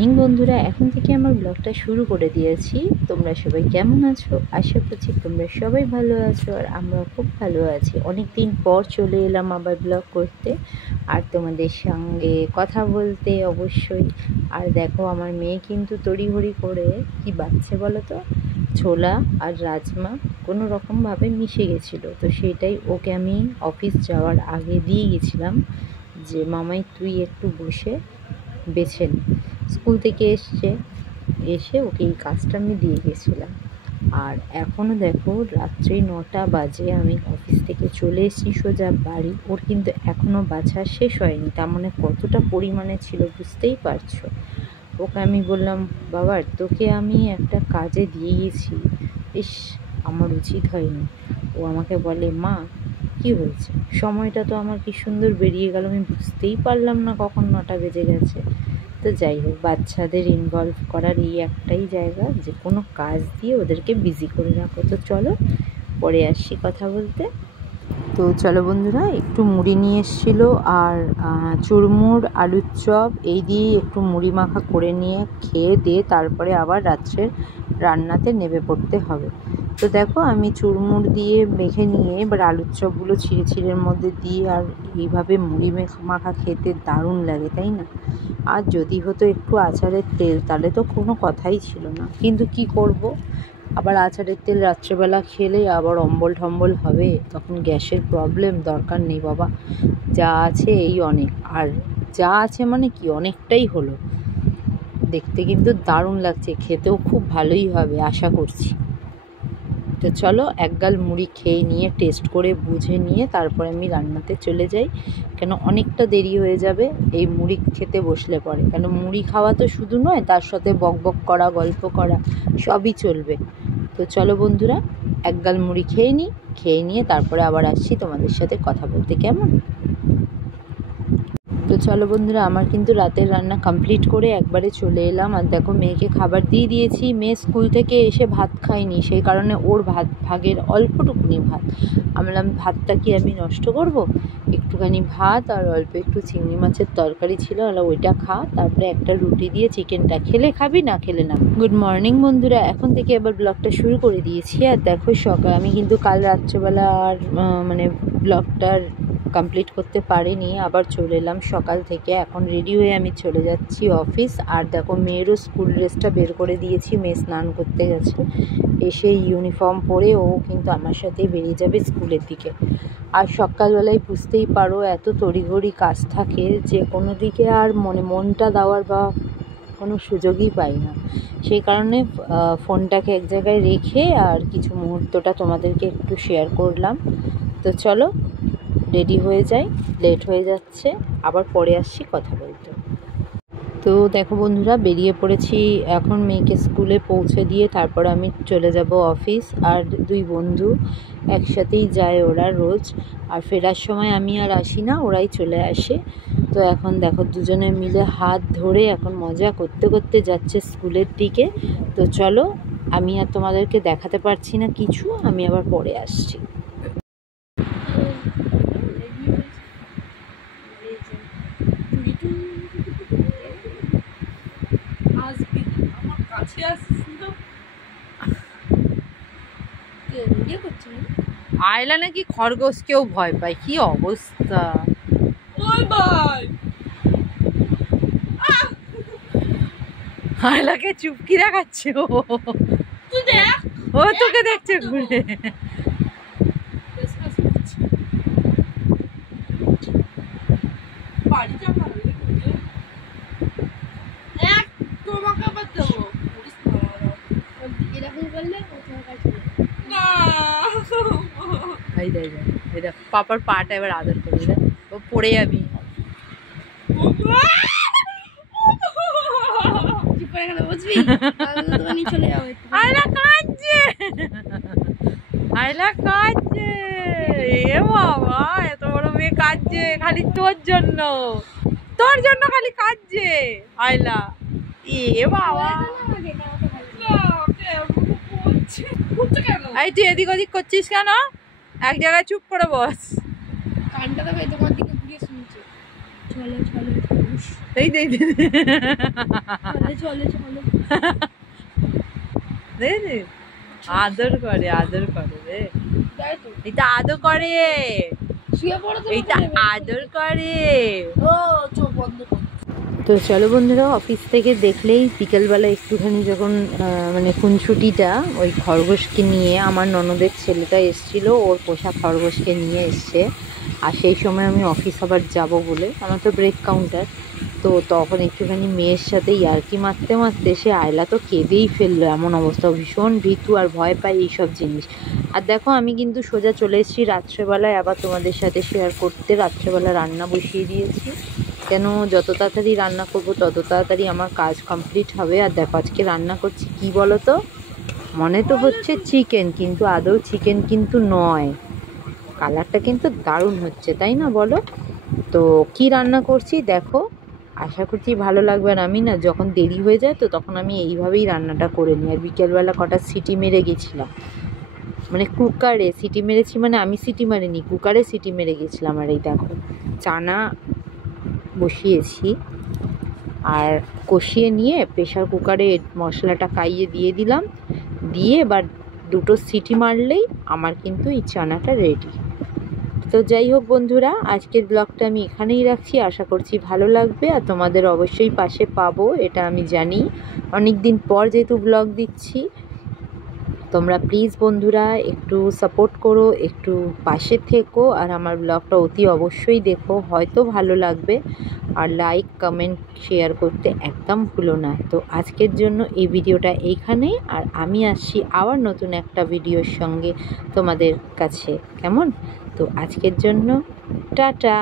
Morning বন্ধুরা, এখন থেকে আমার ব্লগটা শুরু করে দিয়েছি। তোমরা সবাই কেমন আছো? আশা করছি তোমরা সবাই ভালো আছো, আর আমরা খুব ভালো আছি। অনেক দিন পর চলে এলাম আবার ব্লগ করতে আর তোমাদের সঙ্গে কথা বলতে অবশ্যই। আর দেখো, আমার মেয়ে কিন্তু তড়িঘড়ি করে কি বাচ্চা বলো তো, ছোলা আর রাজমা কোনো রকমভাবে মিশে গেছিলো, তো সেটাই ওকে আমি অফিস যাওয়ার আগে দিয়ে গেছিলাম যে মামাই তুই একটু বসে বেছে নে। স্কুল থেকে এসে ওকে এই কাজটা আমি দিয়ে গেছিলাম। আর এখনও দেখো রাত্রি 9টা বাজে, আমি অফিস থেকে চলে এসেছি সোজা বাড়ি। ওর কিন্তু এখনও বাছা শেষ হয়নি, তার মানে কতটা পরিমাণে ছিল বুঝতেই পারছো। ওকে আমি বললাম, বাবার তোকে আমি একটা কাজে দিয়ে গেছি, ইস আমার উচিত হয়নি। ও আমাকে বলে, মা কি হয়েছে? সময়টা তো আমার কি সুন্দর বেরিয়ে গেল, আমি বুঝতেই পারলাম না কখন 9টা বেজে গেছে। তো যাই হোক, বাচ্চাদের ইনভলভ করার এই একটাই জায়গা যে কোনো কাজ দিয়ে ওদেরকে বিজি করে রাখো। তো চলো পরে আসছি কথা বলতে। তো চলো বন্ধুরা, একটু মুড়ি নিয়ে এসেছিলো আর চুরমুর আলুর চপ এই দিয়েই একটু মুড়ি মাখা করে নিয়ে খেয়ে দিয়ে তারপরে আবার রাত্রের রান্নাতে নেমে পড়তে হবে। তো দেখো, আমি চুরমুর দিয়ে মেখে নিয়ে এবার আলুর চপগুলো ছিঁড়ের মধ্যে দিয়ে, আর এইভাবে মুড়ি মাখা খেতে দারুণ লাগে, তাই না? আর যদি হতো একটু আচারের তেল, তাহলে তো কোনো কথাই ছিল না, কিন্তু কি করব, আবার আচারের তেল রাত্রেবেলা খেলে আবার অম্বল ঠম্বল হবে, তখন গ্যাসের প্রবলেম। দরকার নেই বাবা, যা আছে এই অনেক। আর যা আছে মানে কি, অনেকটাই হলো। দেখতে কিন্তু দারুণ লাগছে, খেতেও খুব ভালোই হবে আশা করছি। তো চলো একগাল মুড়ি খেয়ে নিয়ে টেস্ট করে বুঝে নিয়ে তারপরে আমি রান্নাতে চলে যাই, কেন অনেকটা দেরি হয়ে যাবে এই মুড়ি খেতে বসলে পরে। কেন মুড়ি খাওয়া তো শুধু নয়, তার সাথে বকবক করা, গল্প করা সবই চলবে। তো চলো বন্ধুরা, একগাল মুড়ি খেয়ে নিয়ে তারপরে আবার আসছি তোমাদের সাথে কথা বলতে, কেমন? তো চলো বন্ধুরা, আমার কিন্তু রাতের রান্না কমপ্লিট করে একবারে চলে এলাম। আর দেখো, মেয়েকে খাবার দিয়ে দিয়েছি। মেয়ে স্কুল থেকে এসে ভাত খায়নি, সেই কারণে ওর ভাগের অল্পটুকুনি ভাত। আমি বললাম, ভাতটা কি আমি নষ্ট করব? একটুখানি ভাত আর অল্প একটু চিংড়ি মাছের তরকারি ছিল, ওইটা খা, তারপরে একটা রুটি দিয়ে চিকেনটা খেলে খাবি, না খেলে না। গুড মর্নিং বন্ধুরা, এখন থেকে এবার ব্লগটা শুরু করে দিয়েছি। আর দেখো সকাল, আমি কিন্তু কাল রাত্রেবেলা আর ব্লগটার কমপ্লিট করতে পারিনি, আবার চলে এলাম সকাল থেকে। এখন রেডি হয়ে আমি চলে যাচ্ছি অফিস। আর দেখো, মেয়েরও স্কুল ড্রেসটা বের করে দিয়েছি, মেয়ে স্নান করতে গেছে, এসে ইউনিফর্ম পরে ও কিন্তু আমার সাথেই বেরিয়ে যাবে স্কুলের দিকে। আর সকালবেলায় বুঝতেই পারো এত তড়িঘড়ি কাজ থাকে যে কোনো দিকে আর মনটা দেওয়ার বা কোনো সুযোগই পাই না। সেই কারণে ফোনটাকে এক জায়গায় রেখে আর কিছু মুহূর্তটা তোমাদেরকে একটু শেয়ার করলাম। তো চলো রেডি হয়ে যাই, লেট হয়ে যাচ্ছে, আবার পরে আসছি কথা বলতে। তো দেখো বন্ধুরা, বেরিয়ে পড়েছি এখন মেয়েকে স্কুলে পৌঁছে দিয়ে, তারপর আমি চলে যাব অফিস। আর দুই বন্ধু একসাথেই যায় ওরা রোজ, আর ফেরার সময় আমি আর আসি না, ওরাই চলে আসে। তো এখন দেখো, দুজনে মিলে হাত ধরে এখন মজা করতে করতে যাচ্ছে স্কুলের দিকে। তো চলো, আমি আর তোমাদেরকে দেখাতে পারছি না কিছু, আমি আবার পরে আসছি। আয়লা নাকি খরগোশকেও ভয় পায়, কি অবস্থা! আয়লাকে চুপকি দেখাচ্ছে ও তোকে দেখছে ঘুরে। পাপার পাটা এবার আদর করে দেয়, ও পড়ে যাবি। আয়লা কাঁদছে, আয়লা কাঁদছে, এ বাবা এত বড় মেয়ে কাঁদছে খালি তোর জন্য, তোর জন্য খালি কাঁদছে আয়লা। এ বাবা, এই তুই এদিক ওদিক করছিস কেন? এক জায়গায় চুপ করে বস। কানটা তো তোমার দিকে ঘুরিয়ে শুনছে। চলো চলো এই দে চলো চলো দে দে আদর করে রে, এটা আদর করে, এটা আদর করে। তো চলো বন্ধুরা, অফিস থেকে দেখলেই বিকেলবেলা একটুখানি যখন মানে খুনছুটিটা ওই খরগোশকে নিয়ে, আমার ননদের ছেলেটা এসছিল, ওর পোষা খরগোশকে নিয়ে এসছে। আর সেই সময় আমি অফিস আবার যাব বলে, আমার তো ব্রেক কাউন্টার, তো তখন একটুখানি মেয়ের সাথে ইয়ার্কি মারতে মারতে সে আয়লা তো কেঁদেই ফেললো, এমন অবস্থা, ভীষণ ভীতু আর ভয় পায় এইসব জিনিস। আর দেখো আমি কিন্তু সোজা চলে এসেছি রাত্রেবেলায় আবার তোমাদের সাথে শেয়ার করতে। রাত্রেবেলা রান্না বসিয়ে দিয়েছি, কেন যত তাড়াতাড়ি রান্না করবো তত তাড়াতাড়ি আমার কাজ কমপ্লিট হবে। আর দেখো আজকে রান্না করছি কি বলো তো, মনে তো হচ্ছে চিকেন, কিন্তু আদৌ চিকেন কিন্তু নয়। কালারটা কিন্তু দারুণ হচ্ছে, তাই না বলো? তো কি রান্না করছি দেখো, আশা করছি ভালো লাগবে। আর আমি না যখন দেরি হয়ে যায় তো তখন আমি এইভাবেই রান্নাটা করে নিই। আর বিকেলবেলা কটা সিটি মেরে গেছিলাম, মানে কুকারে সিটি মেরেছি, মানে আমি সিটি মারিনি, কুকারে সিটি মেরে গেছিলাম। আর এই দেখো চানা বসিয়েছি, আর কষিয়ে নিয়ে প্রেশার কুকারে মশলাটা কাইয়ে দিয়ে দিলাম, দিয়ে এবার দুটো সিটি মারলেই আমার কিন্তু এই চানাটা রেডি। তো যাই হোক বন্ধুরা, আজকের ব্লগটা আমি এখানেই রাখছি, আশা করছি ভালো লাগবে আর তোমাদের অবশ্যই পাশে পাবো, এটা আমি জানি। অনেক দিন পর যেহেতু ব্লগ দিচ্ছি, তোমরা প্লিজ বন্ধুরা একটু সাপোর্ট করো, একটু পাশে থেকো, আর আমার ব্লগটা অতি অবশ্যই দেখো, হয়তো ভালো লাগবে। আর লাইক কমেন্ট শেয়ার করতে একদম ভুলো না। তো আজকের জন্য এই ভিডিওটা এইখানেই, আর আমি আসছি আবার নতুন একটা ভিডিওর সঙ্গে তোমাদের কাছে, কেমন? তো আজকের জন্য টাটা।